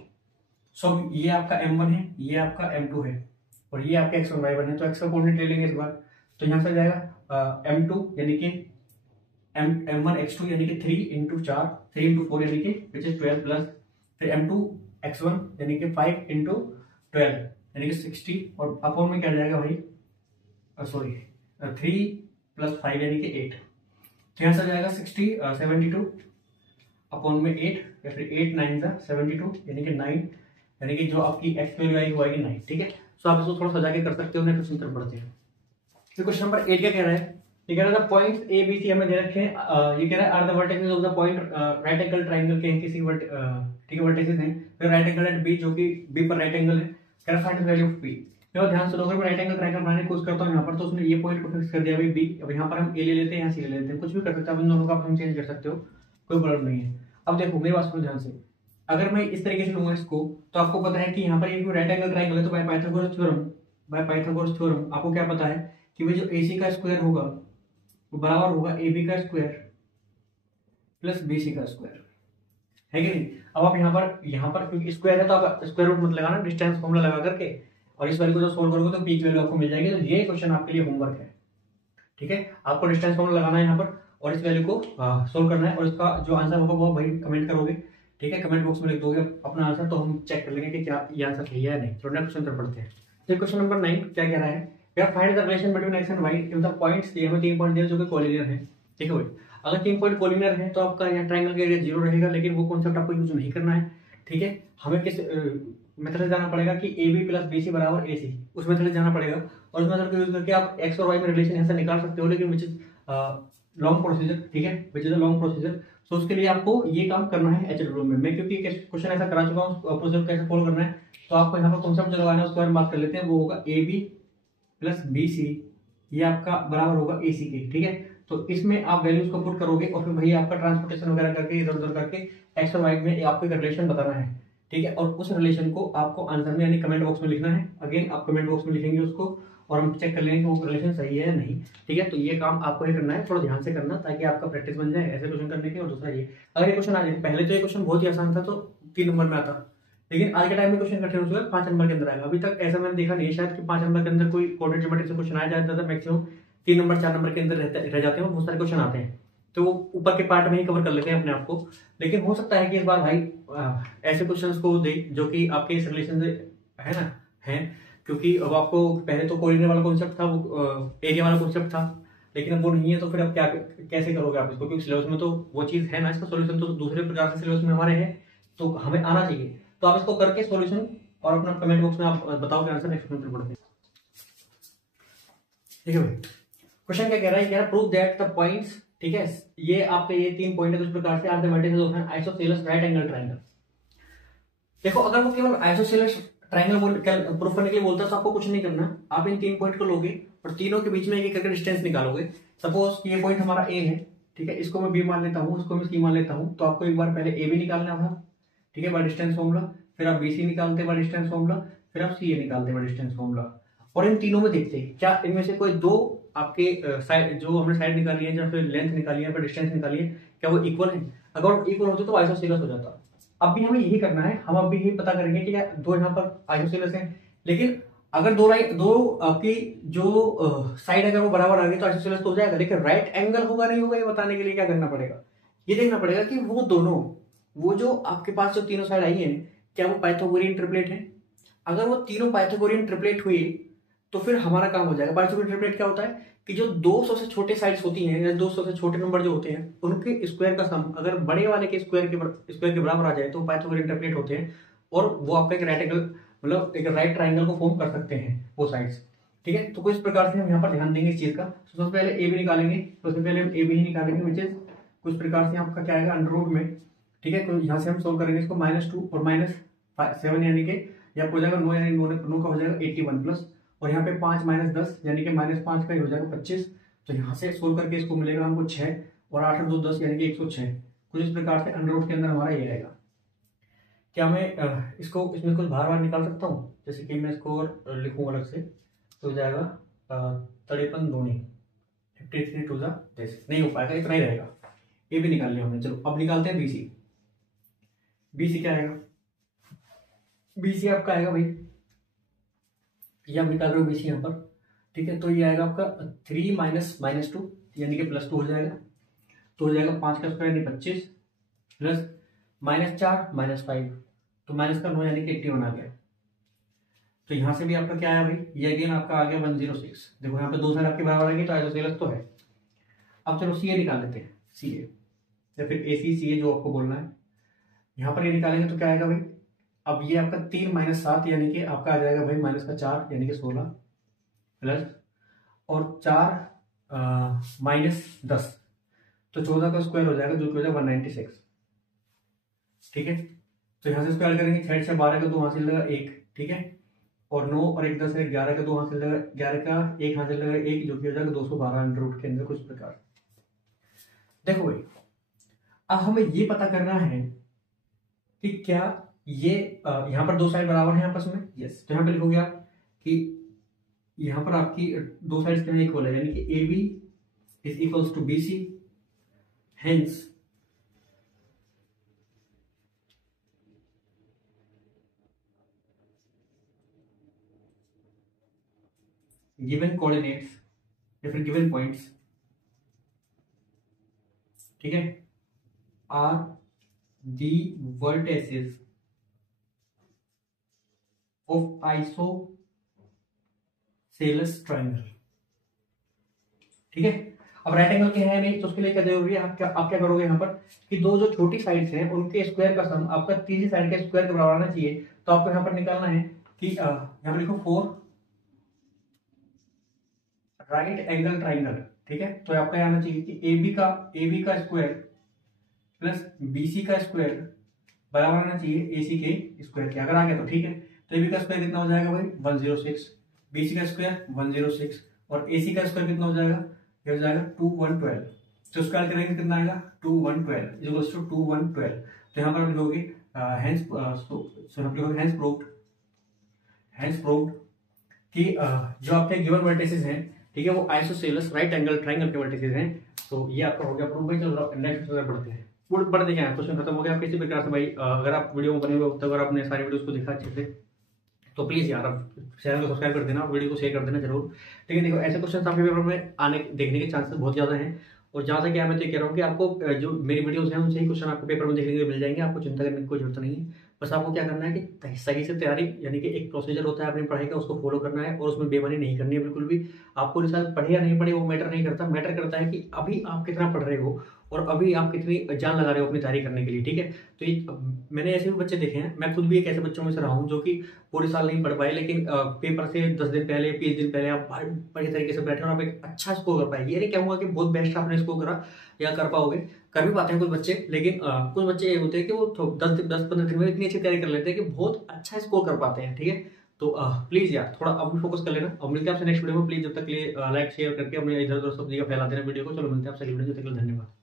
सो ये आपका m1 है, ये आपका m2 है, और ये आपका x1 y1 है। तो x का कोऑर्डिनेट ले लेंगे इस बार, तो यहाँ से जाएगा m2 यानी कि m1x2 यानी कि 3 × 4 3 × 4 यानी कि विच इज 12 प्लस फिर m2x1 यानी कि 5 × 12 यानी कि 60, और अपॉन में क्या जाएगा भाई सॉरी 3 + 5 यानी कि 8। तो यहाँ से जाएगा 72 अपॉन में 8 या फिर 8 9 72 यानी कि 9, यानी कि जो आपकी एक्स वैल्यू आएगी वो आएगी 9, ठीक है। सो आप इसको थोड़ा सजा के कर सकते हो। नेक्स्ट क्वेश्चन पढ़ते हैं। तो क्वेश्चन नंबर 8 क्या कह रहा है, ये कह रहा था पॉइंट्स ए बी सी हमें दे रखे हैं। ये कह रहा है are the vertices of the point right angle triangle के हैं किसी ठीक है वर्टिसेस हैं, फिर राइट एंगल एट बी जो कि बी पर राइट एंगल है, कह रहा find the value of P. तो ध्यान से अगर मैं राइट एंगल ट्रायंगल बनाने की कोशिश करता हूं यहां पर, तो उसने ये पॉइंट को फिक्स कर दिया भाई बी। अब यहां पर हम ए ले लेते हैं, यहां सी ले लेते हैं, कुछ भी कर सकते हैं, आप इन दोनों का हम चेंज कर सकते हो, कोई प्रॉब्लम नहीं है। अब देखो मेरी बात सुनो ध्यान से, अगर मैं इस तरीके से लूंगा इसको, तो आपको पता है कि यहाँ पर ये राइट एंगल ट्रायंगल है, तो बाय पाइथागोरस थ्योरम आपको क्या पता है कि भाई जो AC का स्क्वायर होगा वो बराबर होगा AB का स्क्वायर प्लस BC का स्क्वायर, है कि नहीं। अब आप यहाँ पर क्योंकि स्क्वायर है तो आप स्क्वायर रूट मत लगाना, डिस्टेंस फॉर्मूला लगा करके और इस वैल्यू को जो सोल्व करोगे तो पी की वैल्यू आपको मिल जाएगी। तो ये क्वेश्चन आपके लिए होमवर्क है, ठीक है। आपको डिस्टेंस फॉर्मूला लगाना है यहाँ पर और इस वैल्यू को सोल्व करना है, और इसका जो आंसर होगा वो भाई कमेंट करोगे, ठीक है, कमेंट बॉक्स में लिख दोगे अपना आंसर, तो हम चेक कर लेंगे कि क्या ये आंसर सही है या नहीं। तो नेक्स्ट क्वेश्चन पर पढ़ते हैं। तो क्वेश्चन नंबर 9 क्या कह रहा है, find the relation between X and Y if the points, ये हमें 3 पॉइंट दिए जो कि कोलिनियर है, ठीक है भाई। अगर 3 पॉइंट कोलिनियर है तो आपका यहाँ ट्रायंगल का एरिया 0 रहेगा, लेकिन वो कॉन्सेप्ट आपको यूज नहीं करना है, ठीक है। हमें किस मेथड से जाना पड़ेगा कि A B plus B C बराबर ए सी, उस मेथड से जाना पड़ेगा, और उस मेथड को यूज करके आप एक्स और वाई में रिलेशन ऐसा निकाल सकते हो, लेकिन विच इज लॉन्ग प्रोसीजर, ठीक है, which is a long procedure. So उसके लिए आपको ये काम करना है HL में। मैं क्योंकि क्वेश्चन ऐसा करा चुका हूँ प्रोसीजर कैसे फॉलो करना है, तो आपको यहाँ पर कॉन्सेप्ट जो लगाना है उसके बारे में बात कर लेते हैं। वो होगा A B plus B C, ये आपका बराबर होगा ए सी के, ठीक है। तो इसमें आप वैल्यूज को पुट करोगे और फिर वही आपका ट्रांसपोर्टेशन वगैरह करके इधर उधर करके एक्स और वाई में आपको एक रिलेशन बताना है, ठीक है। और उस रिलेशन को आपको आंसर में यानी कमेंट बॉक्स में लिखना है। अगेन आप कमेंट बॉक्स में लिखेंगे उसको और हम चेक कर लेंगे कि वो रिलेशन सही है या नहीं, ठीक है। तो ये काम आपको ही करना है, थोड़ा ध्यान से करना ताकि आपका प्रैक्टिस बन जाए ऐसे क्वेश्चन करने की। और दूसरा ये, अगर ये क्वेश्चन आ जाए, पहले तो ये क्वेश्चन बहुत ही आसान था तो 3 नंबर में आता, लेकिन आज के टाइम में क्वेश्चन कठिन हो चुका है, 5 नंबर के अंदर आएगा। अभी तक ऐसा मैंने देखा नहीं है शायद कि 5 नंबर के अंदर कोई कोऑर्डिनेट ज्योमेट्री से क्वेश्चन आया जाता था, मैक्सिमम 3 नंबर 4 नंबर के अंदर रह जाते हैं, बहुत सारे क्वेश्चन आते हैं, तो वो ऊपर के पार्ट में ही कवर कर लेते हैं अपने आप को। लेकिन हो सकता है कि इस बार भाई ऐसे क्वेश्चंस को दे जो कि आपके इस रिलेशन से है ना है, क्योंकि अब आपको पहले तो कोऑर्डिनेट वाला कॉन्सेप्ट था, वो एरिया वाला कॉन्सेप्ट था, लेकिन अब वो नहीं है, तो फिर अब क्या कैसे करोगे आप इसको, क्योंकि सिलेबस में तो वो चीज है ना, इसका सॉल्यूशन तो दूसरे प्रकार से सिलेबस में हमारे है, तो हमें आना चाहिए। तो आप इसको करके सॉल्यूशन और अपना कमेंट बॉक्स में आप बताओगे आंसर। नेक्स्ट क्वेश्चन पढ़ते हैं, ठीक है भाई। क्वेश्चन क्या कह रहा है, कह रहा है प्रूव दैट द पॉइंट्स, ठीक है, ये आपके ये 3 पॉइंट है, कुछ प्रकार से are the vertices of an isosceles right angle triangle. देखो अगर वो केवल आइसोसेलेस ट्रायंगल प्रूफ करने के लिए बोलता है तो आपको कुछ नहीं करना, आप इन 3 पॉइंट को लोगे और तीनों के बीच में एक करके डिस्टेंस निकालोगे। सपोज ये पॉइंट हमारा ए है, ठीक है, इसको मैं बी मान लेता हूँ, इसको मैं सी मान लेता हूँ, तो आपको एक बार पहले ए बी निकालना था, ठीक है, बाय डिस्टेंस फॉर्मूला, फिर आप बी सी निकालते बाय डिस्टेंस फॉर्मूला, फिर आप सी ए निकालते बाय डिस्टेंस फॉर्मूला, और इन तीनों में देखते हैं क्या इनमें से कोई दो आपके साइड जो हमने साइड निकाली है या फिर लेंथ निकाली है या फिर डिस्टेंस निकाली है, क्या वो इक्वल है। अगर वो इक्वल होते तो आइसोसेलेस हो जाता। अब भी हमें यही करना है, हम अब भी यही पता करेंगे कि क्या दो यहाँ पर आइसोसेलेस हैं, लेकिन अगर दो आपकी जो साइड अगर वो बराबर आ गई तो आइसोसेलेस तो हो जाएगा, लेकिन राइट एंगल होगा नहीं होगा ये बताने के लिए क्या करना पड़ेगा, ये देखना पड़ेगा कि वो दोनों, वो जो आपके पास जो तीनों साइड आई है क्या वो पाइथागोरियन ट्रिपलेट है। अगर वो तीनों पाइथागोरियन ट्रिपलेट हुई तो फिर हमारा काम हो जाएगा। पाइथागोरियन ट्रिपलेट क्या होता है कि जो 200 से छोटे साइड्स होती हैं या 200 से छोटे नंबर जो होते हैं उनके स्क्वायर का सम अगर बड़े वाले के स्क्वायर के बराबर आ जाए तो पाइथागोरियन ट्रिपलेट होते हैं, और वो आपका एक राइट एंगल मतलब एक राइट ट्राइंगल को फॉर्म कर सकते हैं वो साइड्स, ठीक है। तो कुछ प्रकार से हम यहाँ पर ध्यान देंगे इस चीज का। सबसे पहले ए बी निकालेंगे, सबसे पहले हम ए बी ही निकालेंगे, विच इज कुछ प्रकार से आपका क्या आएगा अंडर रूट में, ठीक है। तो यहाँ से हम सोल्व करेंगे इसको -2 और -7 यानी कि यहाँ हो जाएगा 9 यानी 9 का हो जाएगा 81 प्लस, और यहाँ पे 5 - 10 यानी कि -5 का ही हो जाएगा 25। तो यहाँ से सोल्व करके इसको मिलेगा हमको 6 और 8 और 2 10 यानी कि 106। कुछ इस प्रकार से अंडर रूट के अंदर हमारा ये आएगा। क्या मैं इसको इसमें कुछ बाहर बाहर निकाल सकता हूँ, जैसे कि मैं इसको और लिखूँ अलग से तो हो जाएगा 53 दूनी 53 टू द दिस, नहीं हो पाएगा, इतना ही रहेगा। ये भी निकाल लिया हमने, चलो अब निकालते हैं बीसी। बीसी क्या आएगा, बीसी आपका आएगा भाई, ये आप निकाल रहे हो बीसी यहाँ पर, ठीक है। तो ये आएगा आपका 3 - -2 यानी कि +2 हो जाएगा, तो हो जाएगा 5 का स्क्वायर यानी 25 प्लस -4 -5 तो माइनस का 9 यानी कि 81 आ गया। तो यहाँ से भी आपका क्या आया भाई, ये अगेन आपका आ गया 106। देखो यहाँ पे दो साइड आपके बराबर आएगी तो आइसोसेलेस तो है। अब चलो सी ए निकाल लेते हैं, सी ए या फिर ए सी सी ए जो आपको बोलना है। यहाँ पर ये निकालेंगे तो क्या आएगा भाई, अब ये आपका 3 - 7 यानी कि आपका आ जाएगा भाई -4 यानी कि 16 प्लस, और 4 माइनस 10, तो 14 का स्क्वायर हो जाएगा जो कि हो जाएगा 196। ठीक है, तो यहाँ से स्क्वायर करेंगे, 6 से 12 का 2 हासिल लगा 1। ठीक है, और 9 और 1 10 है, 11 का 2 हासिल लगा, 11 का 1 हासिल लगा 1, जो कि हो जाएगा 212 अंडर रूट के अंदर कुछ प्रकार। देखो भाई, अब हमें ये पता करना है कि क्या ये यहाँ पर दो साइड बराबर है आपस में। यस, तो यहाँ पे लिखोगे आप कि यहाँ पर आपकी दो साइड्स क्या इक्वल है, यानी कि A B is equals to B C, hence given coordinates या फिर गिवन पॉइंट्स, ठीक है, are the vertices of isosceles triangle. ठीक है, अब राइट एंगल के है नहीं, तो उसके लिए क्या जरूरी है, आप क्या करोगे यहाँ पर कि दो जो छोटी साइड्स हैं उनके स्क्वायर का सम आपका तीसरी साइड के स्क्वायर के बराबर आना चाहिए। तो आपको यहाँ पर निकालना है कि यहाँ पर लिखो 4 राइट एंगल ट्राइंगल। ठीक है, तो आपका आना चाहिए कि ए बी का स्क्वायर प्लस बीसी का स्क्वायर बराबर आना चाहिए एसी के स्क्वायर के। अगर आ गया तो ठीक है, तो ए बी का स्क्वायर कितना हो जाएगा भाई 106, बीसी का स्क्वायर 106 और एसी का स्क्वायर कितना हो जाएगा, ये हो जाएगा 2112। तो स्क्वायर करेंगे कितना आएगा 2112 इक्वल्स टू 2112। तो यहाँ पर आप लिखोगे हेंस प्रूव्ड कि जो आपके गिवन वर्टिसेस हैं, ठीक है, वो आइसोसेलेस राइट एंगल ट्रायंगल के वर्टिसेस हैं। तो ये आपका हो गया प्रूव भाई। चलो नेक्स्ट पढ़ते हैं। बढ़ते हैं, क्वेश्चन खत्म हो गया। किसी प्रकार से भाई अगर आप वीडियो में बने हुए अब तक अगर आपने सारी वीडियोस को देखा अच्छे से, तो प्लीज यार आप चैनल को सब्सक्राइब कर देना, वीडियो को शेयर कर देना जरूर। ठीक है, देखो ऐसे क्वेश्चन आपके पेपर में आने देखने के चांसेस बहुत ज्यादा हैं, और जहां से क्या मैं तो कह रहा हूँ कि आपको जो मेरी वीडियोस हैं उनसे ही क्वेश्चन आपको पेपर में देखने को मिल जाएंगे, आपको चिंता करने की कोई जरूरत नहीं है। बस आपको क्या करना है कि सही से तैयारी, यानी कि एक प्रोसीजर होता है अपनी पढ़ाई का, उसको फॉलो करना है और उसमें बेईमानी नहीं करनी है बिल्कुल भी। आपको रिजल्ट पढ़े या नहीं पढ़े वो मैटर नहीं करता, मैटर करता है कि अभी आप कितना पढ़ रहे हो और अभी आप कितनी जान लगा रहे हो अपनी तैयारी करने के लिए। ठीक है, तो ये मैंने ऐसे भी बच्चे देखे हैं, मैं खुद भी एक ऐसे बच्चों में से रहा हूँ जो कि पूरे साल नहीं पढ़ पाए, लेकिन पेपर से 10 दिन पहले 20 दिन पहले आप बड़े तरीके से बैठे और आप एक अच्छा स्कोर कर पाए। ये नहीं कहूँगा कि बहुत बेस्ट आपने स्कोर करा या कर पाओगे, कर भी पाते हैं कुछ बच्चे, लेकिन कुछ बच्चे ये होते हैं कि वो 10-15 दिन में इतनी अच्छी तैयारी कर लेते हैं कि बहुत अच्छा स्कोर कर पाते हैं। ठीक है, तो प्लीज यार थोड़ा अब फोकस कर लेना। अब मिलते हैं आपसे नेक्स्ट वीडियो में। प्लीज जब तक लाइक शेयर करके अपने इधर उधर सब जगह फैलाते हैं वीडियो को। चलो मिलते हैं आपसे अगली वीडियो, तब तक के लिए धन्यवाद।